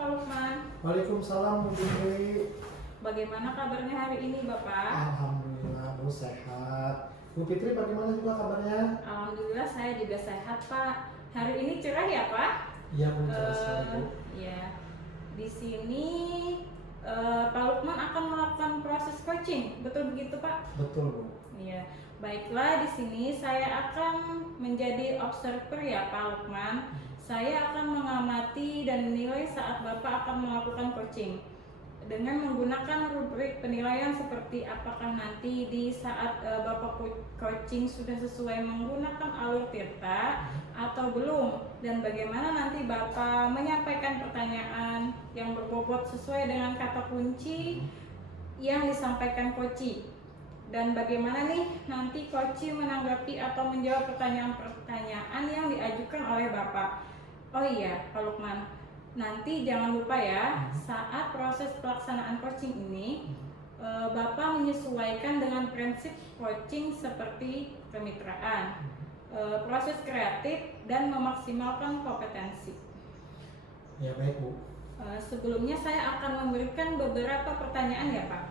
Pak Lukman. Waalaikumsalam Bu Fitri. Bagaimana kabarnya hari ini Bapak? Alhamdulillah Bu sehat. Bu Fitri bagaimana juga kabarnya? Alhamdulillah saya juga sehat Pak. Hari ini cerah ya Pak? Iya Bu, cerah sekali Bu. Ya. Di sini Pak Lukman akan melakukan proses coaching, betul begitu Pak? Betul Bu. Iya. Baiklah, di sini saya akan menjadi observer ya Pak Lukman. Saya akan mengamati dan menilai saat Bapak akan melakukan coaching dengan menggunakan rubrik penilaian seperti apakah nanti di saat Bapak coaching sudah sesuai menggunakan alur tirta atau belum, dan bagaimana nanti Bapak menyampaikan pertanyaan yang berbobot sesuai dengan kata kunci yang disampaikan coaching, dan bagaimana nih nanti coaching menanggapi atau menjawab pertanyaan-pertanyaan yang diajukan oleh Bapak. Oh iya Pak Lukman, nanti jangan lupa ya, saat proses pelaksanaan coaching ini Bapak menyesuaikan dengan prinsip coaching seperti kemitraan, proses kreatif, dan memaksimalkan kompetensi. Ya baik Bu. Sebelumnya saya akan memberikan beberapa pertanyaan ya Pak.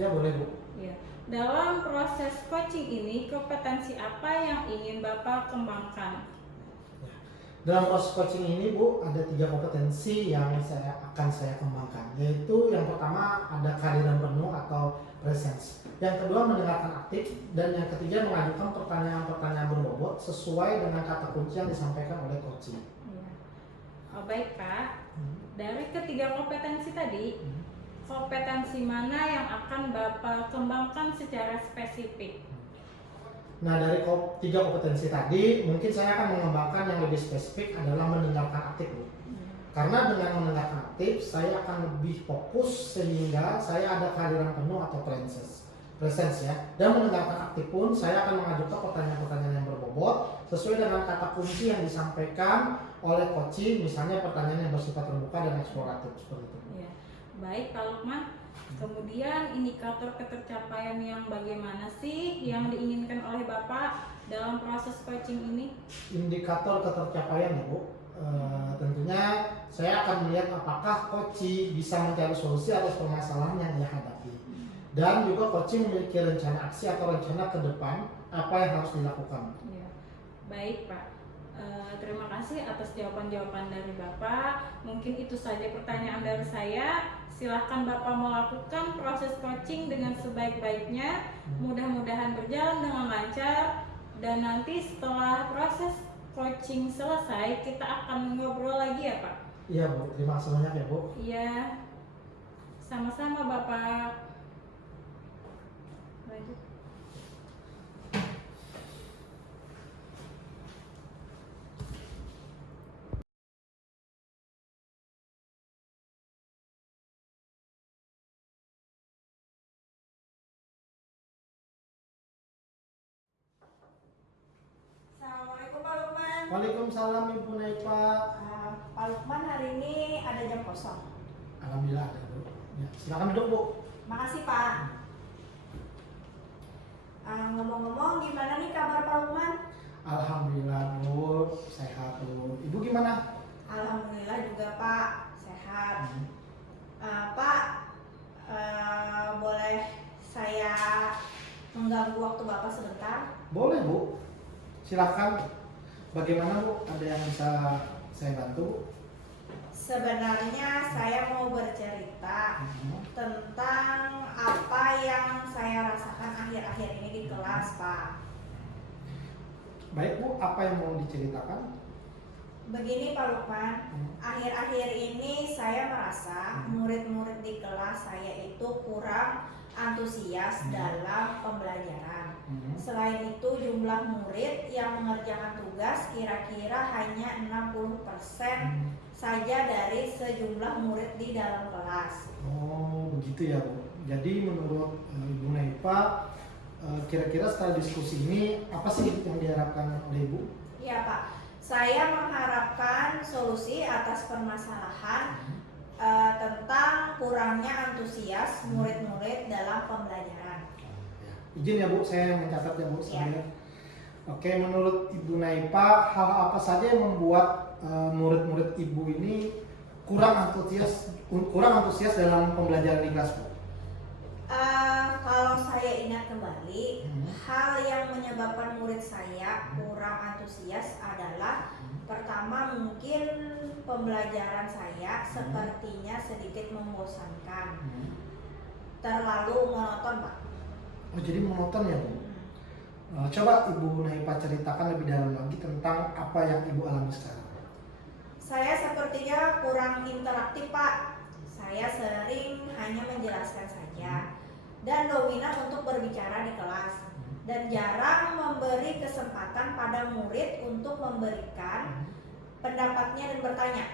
Ya boleh Bu. Ya. Dalam proses coaching ini, kompetensi apa yang ingin Bapak kembangkan? Dalam proses coaching ini Bu, ada 3 kompetensi yang akan saya kembangkan. Yaitu yang pertama ada kehadiran penuh atau presence. Yang kedua mendengarkan aktif. Dan yang ketiga mengajukan pertanyaan-pertanyaan berbobot sesuai dengan kata kunci yang disampaikan oleh coaching. Ya. Oh, baik Pak. Dari ketiga kompetensi tadi, kompetensi mana yang akan Bapak kembangkan secara spesifik? Nah dari 3 kompetensi tadi, mungkin saya akan mengembangkan yang lebih spesifik adalah mendengarkan aktif Bu. Karena dengan mendengarkan aktif, saya akan lebih fokus sehingga saya ada kehadiran penuh atau presence ya. Dan mendengarkan aktif pun, saya akan mengajukan pertanyaan-pertanyaan yang berbobot sesuai dengan kata kunci yang disampaikan oleh coaching, misalnya pertanyaan yang bersifat terbuka dan eksploratif seperti itu. Ya. Baik Pak Lukman. Kemudian indikator ketercapaian yang bagaimana sih yang diinginkan oleh Bapak dalam proses coaching ini? Indikator ketercapaian ya Bu, tentunya saya akan melihat apakah coaching bisa mencari solusi atas permasalahan yang ia hadapi, dan juga coaching memiliki rencana aksi atau rencana ke depan apa yang harus dilakukan. Ya. Baik Pak, terima kasih atas jawaban-jawaban dari Bapak. Mungkin itu saja pertanyaan dari saya. Silahkan Bapak melakukan proses coaching dengan sebaik-baiknya. Mudah-mudahan berjalan dengan lancar. Dan nanti setelah proses coaching selesai, kita akan ngobrol lagi ya Pak? Iya Bu, terima kasih banyak ya Bu. Iya, sama-sama Bapak. Lanjut. Assalamualaikum Pak Lukman. Waalaikumsalam Ibu Naipa. Pak Lukman hari ini ada jam kosong. Alhamdulillah ada Bu. Ya, silakan duduk Bu. Makasih Pak. Ngomong-ngomong, gimana nih kabar Pak Lukman? Alhamdulillah Bu, sehat Bu. Ibu gimana? Alhamdulillah juga Pak, sehat. Pak, boleh saya mengganggu waktu Bapak sebentar? Boleh Bu. Silakan. Bagaimana Bu? Ada yang bisa saya bantu? Sebenarnya saya mau bercerita tentang apa yang saya rasakan akhir-akhir ini di kelas, Pak. Baik Bu, apa yang mau diceritakan? Begini Pak Lukman, akhir-akhir ini saya merasa murid-murid di kelas saya itu kurang antusias dalam pembelajaran. Selain itu jumlah murid yang mengerjakan tugas kira-kira hanya 60% saja dari sejumlah murid di dalam kelas. Oh begitu ya Bu. Jadi menurut Ibu Naipa, kira-kira setelah diskusi ini apa sih yang diharapkan oleh Ibu? Iya Pak, saya mengharapkan solusi atas permasalahan tentang kurangnya antusias murid-murid dalam pembelajaran. Izin ya Bu, saya mencatat ya Bu. Ya. Oke, menurut Ibu Naipa, hal apa saja yang membuat murid-murid Ibu ini kurang antusias dalam pembelajaran di kelas, Bu? Kalau saya ingat kembali, hal yang menyebabkan murid saya kurang antusias adalah pertama mungkin pembelajaran saya sepertinya sedikit membosankan, terlalu monoton, Pak. Oh, jadi monoton ya, Bu? Coba Ibu Naipa ceritakan lebih dalam lagi tentang apa yang Ibu alami sekarang. Saya sepertinya kurang interaktif, Pak. Saya sering hanya menjelaskan saja dan dominan untuk berbicara di kelas dan jarang memberi kesempatan pada murid untuk memberikan pendapatnya dan bertanya.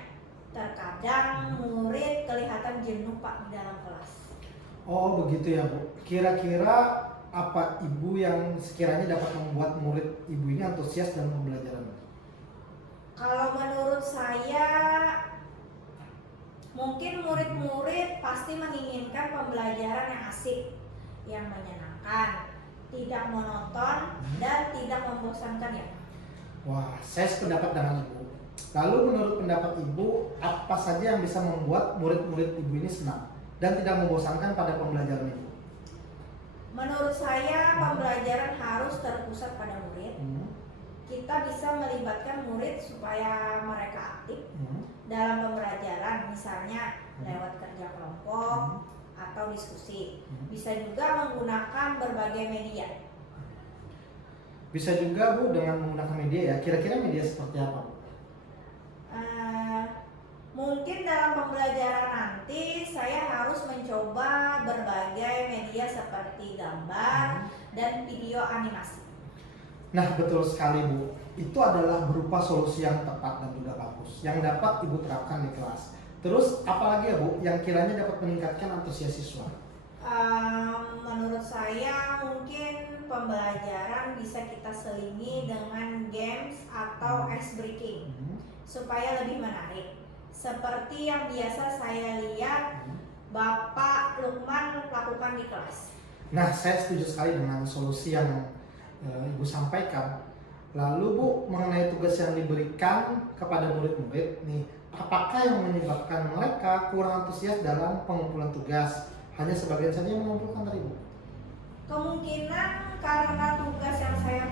Terkadang murid kelihatan jenuh, Pak, di dalam kelas. Oh, begitu ya, Bu. Kira-kira apa Ibu yang sekiranya dapat membuat murid Ibu ini antusias dalam pembelajaran? Kalau menurut saya, mungkin murid-murid pasti menginginkan pembelajaran yang asik, yang menyenangkan, tidak monoton, dan tidak membosankan ya. Wah, saya sependapat dengan Ibu. Lalu menurut pendapat Ibu, apa saja yang bisa membuat murid-murid Ibu ini senang dan tidak membosankan pada pembelajaran Ibu? Menurut saya, pembelajaran harus terpusat pada murid. Kita bisa melibatkan murid supaya mereka aktif dalam pembelajaran, misalnya lewat kerja kelompok atau diskusi. Bisa juga menggunakan berbagai media. Bisa juga, Bu, dengan menggunakan media ya. Kira-kira media seperti apa, Bu? Mungkin dalam pembelajaran nanti saya harus mencoba berbagai media seperti gambar dan video animasi. Nah, betul sekali, Bu. Itu adalah berupa solusi yang tepat dan juga bagus yang dapat Ibu terapkan di kelas. Terus apalagi ya, Bu, yang kiranya dapat meningkatkan antusias siswa? Menurut saya mungkin pembelajaran bisa kita selingi dengan games atau ice breaking supaya lebih menarik. Seperti yang biasa saya lihat Bapak Lukman lakukan di kelas. Nah, saya setuju sekali dengan solusi yang Ibu sampaikan. Lalu, Bu, mengenai tugas yang diberikan kepada murid-murid nih, apakah yang menyebabkan mereka kurang antusias dalam pengumpulan tugas? Hanya sebagian saja yang mengumpulkan tadi, Bu? Kemungkinan karena tugas yang saya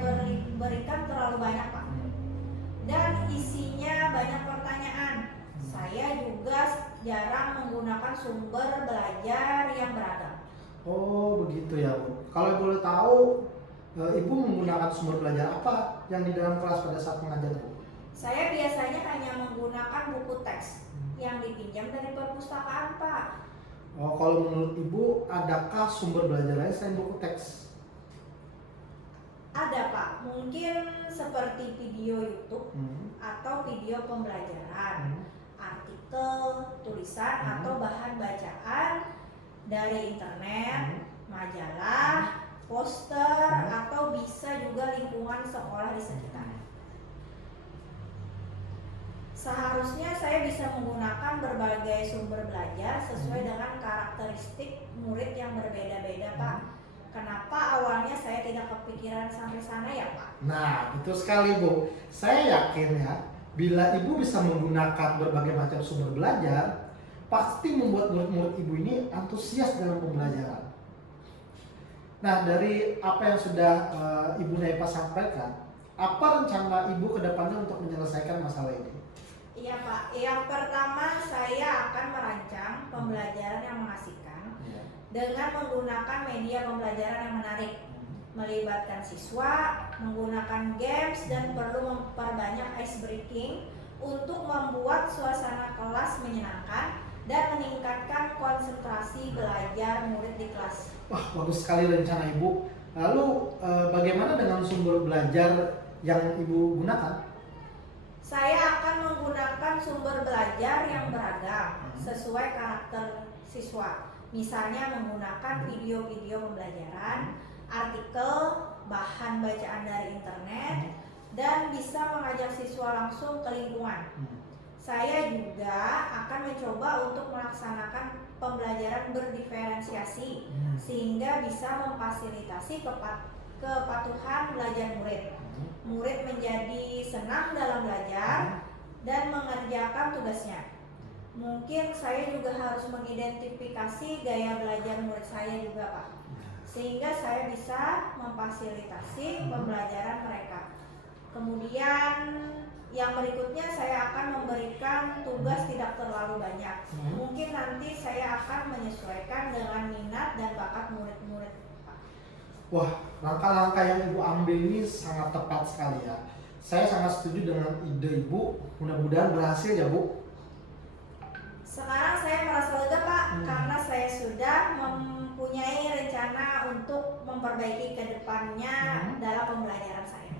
berikan terlalu banyak, Pak, dan isinya banyak pertanyaan. Saya juga jarang menggunakan sumber belajar yang beragam. Oh, begitu ya, Bu. Kalau boleh tahu, Ibu menggunakan sumber belajar apa yang di dalam kelas pada saat mengajar, Bu? Saya biasanya hanya menggunakan buku teks yang dipinjam dari perpustakaan, Pak. Oh, kalau menurut Ibu, adakah sumber belajar lain selain buku teks? Ada, Pak. Mungkin seperti video YouTube atau video pembelajaran, artikel, tulisan atau bahan bacaan dari internet, majalah, poster, atau bisa juga lingkungan sekolah di sekitar. Seharusnya saya bisa menggunakan berbagai sumber belajar sesuai dengan karakteristik murid yang berbeda-beda, Pak. Kenapa awalnya saya tidak kepikiran sampai sana ya, Pak? Nah, betul sekali, Bu. Saya yakin ya, bila Ibu bisa menggunakan berbagai macam sumber belajar, pasti membuat murid-murid Ibu ini antusias dalam pembelajaran. Nah, dari apa yang sudah Ibu Naipa sampaikan, apa rencana Ibu ke depannya untuk menyelesaikan masalah ini? Iya, Pak. Yang pertama, saya akan merancang pembelajaran yang mengasihkan dengan menggunakan media pembelajaran yang menarik, melibatkan siswa, menggunakan games, dan perlu memperbanyak ice breaking untuk membuat suasana kelas menyenangkan dan meningkatkan konsentrasi belajar murid di kelas. Wah, bagus sekali rencana Ibu. Lalu bagaimana dengan sumber belajar yang Ibu gunakan? Saya akan menggunakan sumber belajar yang beragam sesuai karakter siswa. Misalnya menggunakan video-video pembelajaran, artikel, bahan bacaan dari internet, dan bisa mengajak siswa langsung ke lingkungan. Saya juga akan mencoba untuk melaksanakan pembelajaran berdiferensiasi sehingga bisa memfasilitasi kepatuhan belajar murid. Murid menjadi senang dalam belajar dan mengerjakan tugasnya. Mungkin saya juga harus mengidentifikasi gaya belajar murid saya juga, Pak. Sehingga saya bisa memfasilitasi pembelajaran mereka. Kemudian yang berikutnya saya akan memberikan tugas tidak terlalu banyak. Mungkin nanti saya akan menyesuaikan dengan minat dan bakat murid-murid. Wah, langkah-langkah yang Ibu ambil ini sangat tepat sekali ya. Saya sangat setuju dengan ide Ibu. Mudah-mudahan berhasil ya, Bu. Sekarang saya merasa lega, Pak, karena saya sudah mempunyai rencana untuk memperbaiki ke depannya dalam pembelajaran saya.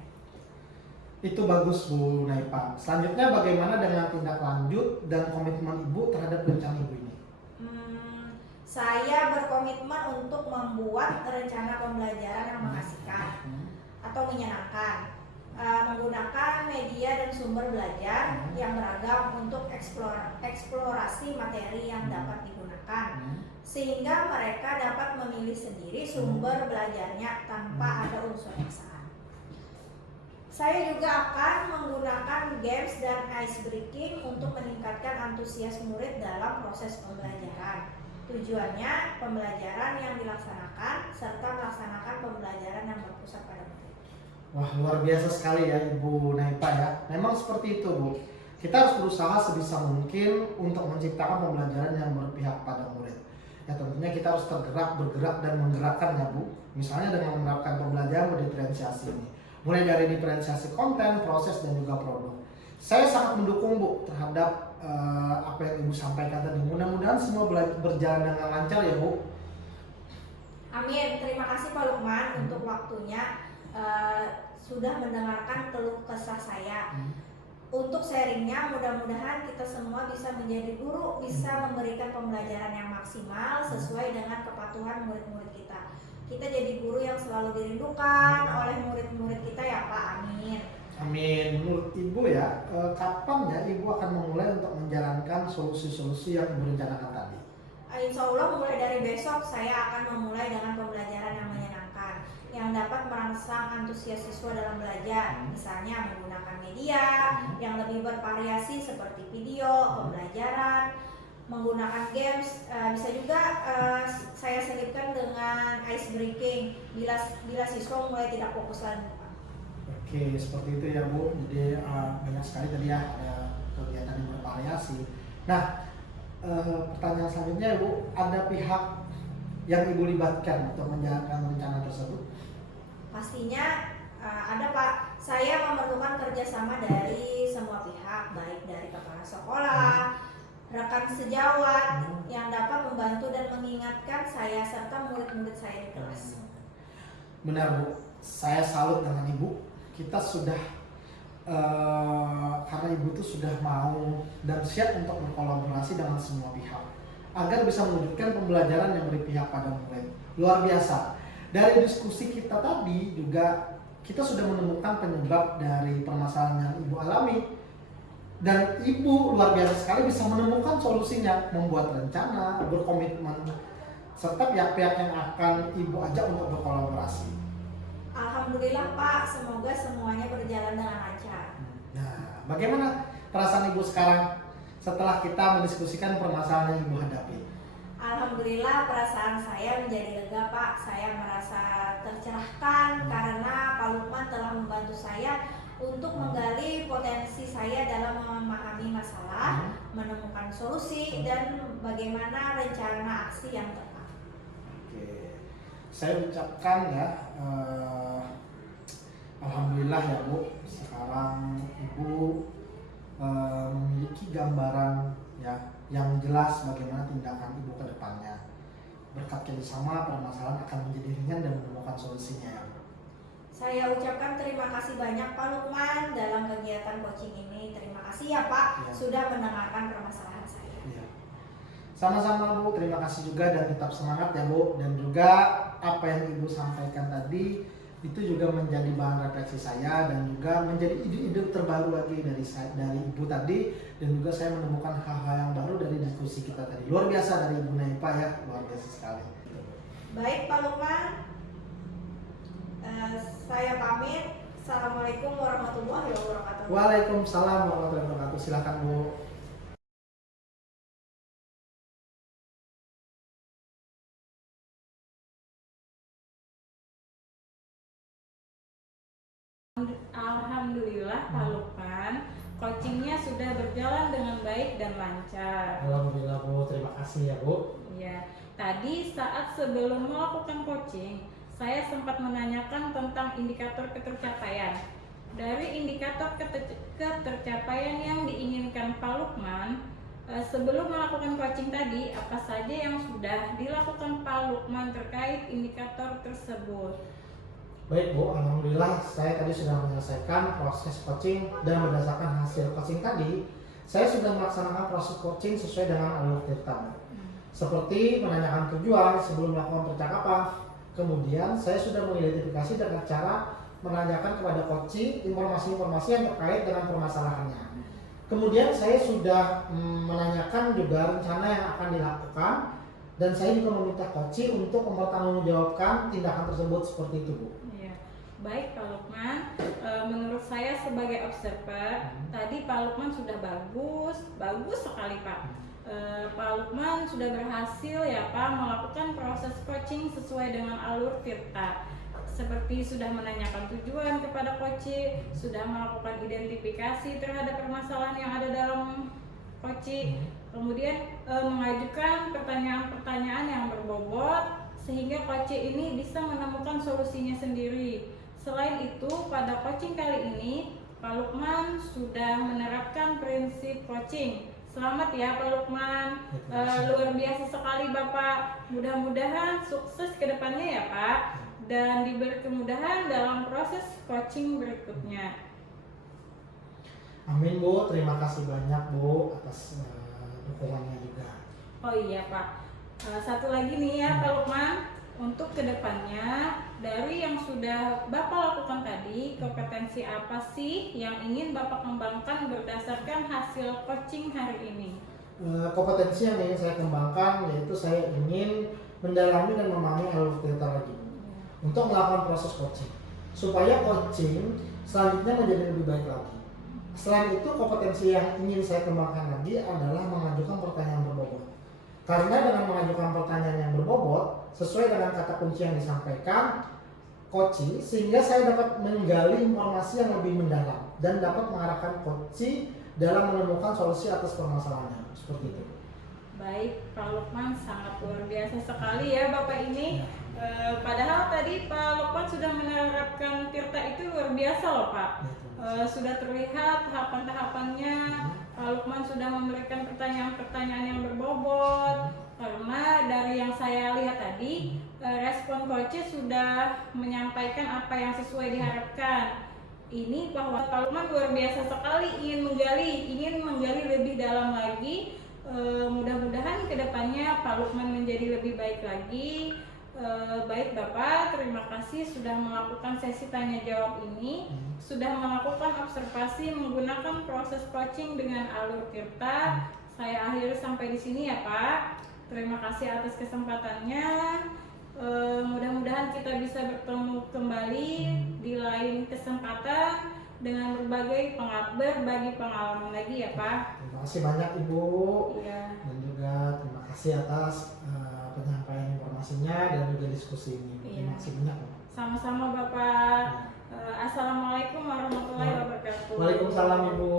Itu bagus, Bu Naipa. Selanjutnya bagaimana dengan tindak lanjut dan komitmen Ibu terhadap rencana Ibu ini? Saya berkomitmen untuk membuat rencana pembelajaran yang mengasihkan atau menyenangkan, menggunakan media dan sumber belajar yang beragam untuk eksplorasi materi yang dapat digunakan, sehingga mereka dapat memilih sendiri sumber belajarnya tanpa ada unsur paksaan. Saya juga akan menggunakan games dan ice breaking untuk meningkatkan antusias murid dalam proses pembelajaran. Tujuannya pembelajaran yang dilaksanakan serta melaksanakan pembelajaran yang berpusat pada murid. Wah, luar biasa sekali ya Ibu Naipa ya. Memang seperti itu, Bu. Kita harus berusaha sebisa mungkin untuk menciptakan pembelajaran yang berpihak pada murid. Ya tentunya kita harus bergerak dan menggerakkan ya, Bu. Misalnya dengan menerapkan pembelajaran berdiferensiasi ini. Mulai dari diferensiasi konten, proses, dan juga produk. Saya sangat mendukung, Bu, terhadap apa yang Ibu sampaikan tadi. Mudah-mudahan semua berjalan dengan lancar ya, Bu. Amin. Terima kasih Pak Lukman untuk waktunya, sudah mendengarkan keluh kesah saya. Untuk sharingnya, mudah-mudahan kita semua bisa menjadi guru, bisa memberikan pembelajaran yang maksimal sesuai dengan kepatuhan murid-murid kita. Kita jadi guru yang selalu dirindukan oleh murid-murid kita ya Pak. Amin. Amin. Menurut Ibu ya, kapan ya Ibu akan memulai untuk menjalankan solusi-solusi yang Ibu rencanakan tadi? Insya Allah mulai dari besok saya akan memulai dengan pembelajaran yang menyenangkan, yang dapat merangsang antusias siswa dalam belajar. Misalnya menggunakan media yang lebih bervariasi seperti video, pembelajaran, menggunakan games, bisa juga saya selipkan dengan ice breaking bila siswa mulai tidak fokus lagi. Oke, seperti itu ya Bu. Jadi banyak sekali tadi ya ada kegiatan yang bervariasi. Nah, pertanyaan selanjutnya Bu, ada pihak yang Ibu libatkan untuk menjalankan rencana tersebut? Pastinya ada Pak. Saya memerlukan kerjasama dari semua pihak, baik dari kepala sekolah, rekan sejawat yang dapat membantu dan mengingatkan saya serta murid-murid saya di kelas. Benar Bu, saya salut dengan Ibu. Kita sudah karena Ibu tuh sudah mau dan siap untuk berkolaborasi dengan semua pihak agar bisa mewujudkan pembelajaran yang berpihak pada murid. Luar biasa. Dari diskusi kita tadi juga kita sudah menemukan penyebab dari permasalahan yang Ibu alami. Dan Ibu luar biasa sekali bisa menemukan solusinya, membuat rencana, berkomitmen, serta pihak-pihak yang akan Ibu ajak untuk berkolaborasi. Alhamdulillah Pak, semoga semuanya berjalan dengan lancar. Nah, bagaimana perasaan Ibu sekarang setelah kita mendiskusikan permasalahan yang Ibu hadapi? Alhamdulillah perasaan saya menjadi lega Pak. Saya merasa tercerahkan karena Pak Lukman telah membantu saya untuk menggali potensi saya dalam memahami masalah, menemukan solusi, dan bagaimana rencana aksi yang tepat. Oke, saya ucapkan ya, alhamdulillah ya Bu, sekarang Ibu memiliki gambaran ya yang jelas bagaimana tindakan Ibu ke depannya. Berkat kerjasama, permasalahan akan menjadi ringan dan menemukan solusinya ya. Saya ucapkan terima kasih banyak Pak Lukman dalam kegiatan coaching ini. Terima kasih ya Pak sudah mendengarkan permasalahan saya. Ya. Sama-sama Bu, terima kasih juga dan tetap semangat ya Bu. Dan juga apa yang Ibu sampaikan tadi itu juga menjadi bahan refleksi saya dan juga menjadi ide-ide terbaru lagi dari Ibu tadi, dan juga saya menemukan hal-hal yang baru dari diskusi kita tadi. Luar biasa dari Ibu Naipa ya, luar biasa sekali. Baik Pak Lukman, saya pamit. Assalamualaikum warahmatullahi wabarakatuh. Waalaikumsalam warahmatullahi wabarakatuh. Silakan Bu. Alhamdulillah Pak Lukman, coachingnya sudah berjalan dengan baik dan lancar. Alhamdulillah Bu, terima kasih ya Bu. Ya, tadi saat sebelum melakukan coaching, saya sempat menanyakan tentang indikator ketercapaian. Dari indikator ketercapaian yang diinginkan Pak Lukman, sebelum melakukan coaching tadi, apa saja yang sudah dilakukan Pak Lukman terkait indikator tersebut? Baik Bu, Alhamdulillah saya tadi sudah menyelesaikan proses coaching dan berdasarkan hasil coaching tadi, saya sudah melaksanakan proses coaching sesuai dengan alur Tirta. Seperti menanyakan tujuan sebelum melakukan percakapan, kemudian saya sudah mengidentifikasi dengan cara menanyakan kepada coaching informasi-informasi yang terkait dengan permasalahannya. Kemudian saya sudah menanyakan juga rencana yang akan dilakukan dan saya juga meminta coaching untuk mempertanggungjawabkan tindakan tersebut seperti itu Bu. Ya, baik Pak Lukman. Menurut saya sebagai observer, tadi Pak Lukman sudah bagus sekali Pak. Pak Lukman sudah berhasil ya Pak melakukan proses coaching sesuai dengan alur Tirta. Seperti sudah menanyakan tujuan kepada coaching, sudah melakukan identifikasi terhadap permasalahan yang ada dalam coaching, kemudian mengajukan pertanyaan-pertanyaan yang berbobot sehingga coaching ini bisa menemukan solusinya sendiri. Selain itu, pada coaching kali ini Pak Lukman sudah menerapkan prinsip coaching. Selamat ya Pak Lukman, luar biasa sekali Bapak. Mudah-mudahan sukses ke depannya ya Pak, dan diberi kemudahan dalam proses coaching berikutnya. Amin Bu, terima kasih banyak Bu atas dukungannya juga. Oh iya Pak, satu lagi nih ya Pak Lukman, untuk kedepannya dari yang sudah Bapak lakukan tadi, kompetensi apa sih yang ingin Bapak kembangkan berdasarkan hasil coaching hari ini? Kompetensi yang ingin saya kembangkan yaitu saya ingin mendalami dan memahami alur Tirta lagi untuk melakukan proses coaching supaya coaching selanjutnya menjadi lebih baik lagi. Selain itu, kompetensi yang ingin saya kembangkan lagi adalah mengajukan pertanyaan berbobot. Karena dengan mengajukan pertanyaan yang berbobot sesuai dengan kata kunci yang disampaikan coaching, sehingga saya dapat menggali informasi yang lebih mendalam dan dapat mengarahkan coaching dalam menemukan solusi atas permasalahannya. Seperti itu. Baik, Pak Lukman sangat luar biasa sekali ya Bapak ini. Padahal tadi Pak Lukman sudah menerapkan Tirta itu luar biasa loh Pak. Sudah terlihat tahapan-tahapannya. Pak Lukman sudah memberikan pertanyaan-pertanyaan yang berbobot. Karena dari yang saya lihat tadi, respon coach sudah menyampaikan apa yang sesuai diharapkan. Ini bahwa Pak Lukman luar biasa sekali ingin menggali lebih dalam lagi. Mudah-mudahan kedepannya Pak Lukman menjadi lebih baik lagi. Baik Bapak, terima kasih sudah melakukan sesi tanya jawab ini, sudah melakukan observasi menggunakan proses coaching dengan alur Tirta. Saya akhiri sampai di sini ya Pak. Terima kasih atas kesempatannya. Mudah-mudahan kita bisa bertemu kembali di lain kesempatan dengan berbagi pengalaman lagi ya Pak. Terima kasih banyak Ibu. Iya. Dan juga terima kasih atas penyampaian informasinya dan juga diskusi ini. Terima kasih banyak. Sama-sama Bapak. Assalamualaikum warahmatullahi wabarakatuh. Waalaikumsalam Ibu.